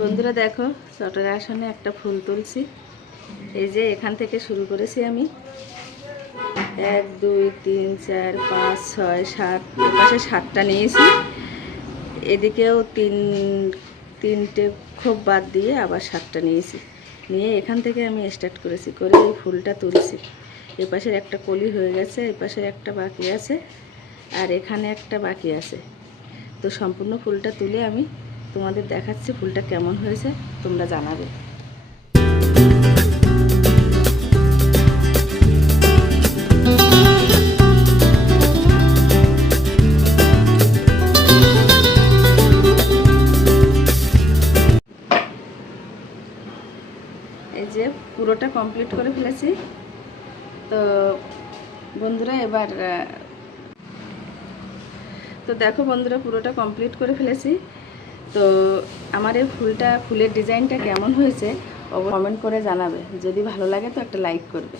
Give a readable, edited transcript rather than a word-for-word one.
বন্ধুরা দেখো, চটের আসনে একটা ফুল তুলছি। এই যে এখান থেকে শুরু করেছি আমি, 1 2 3 4 5 6 7, এপাশে 7টা নিয়েছি। এদিকেও তিনটে খোপ বাদ দিয়ে আবার 7টা নিয়েছি। নিয়ে এখান থেকে আমি স্টার্ট করেছি, করে এই ফুলটা তুলছি। এপাশের একটা কলি হয়ে গেছে, এপাশের একটা বাকি আছে, আর এখানে একটা বাকি আছে। তো সম্পূর্ণ ফুলটা তুলে আমি তোমাদের দেখাচ্ছি ফুলটা কেমন হয়েছে, তোমরা জানাবে। এই যে পুরোটা কমপ্লিট করে ফেলেছি। তো বন্ধুরা এবার দেখো বন্ধুরা, পুরোটা কমপ্লিট করে ফেলেছি। তো আমার এই ফুলের ডিজাইনটা কেমন হয়েছে কমেন্ট করে জানাবে। যদি ভালো লাগে তো একটা লাইক করবে।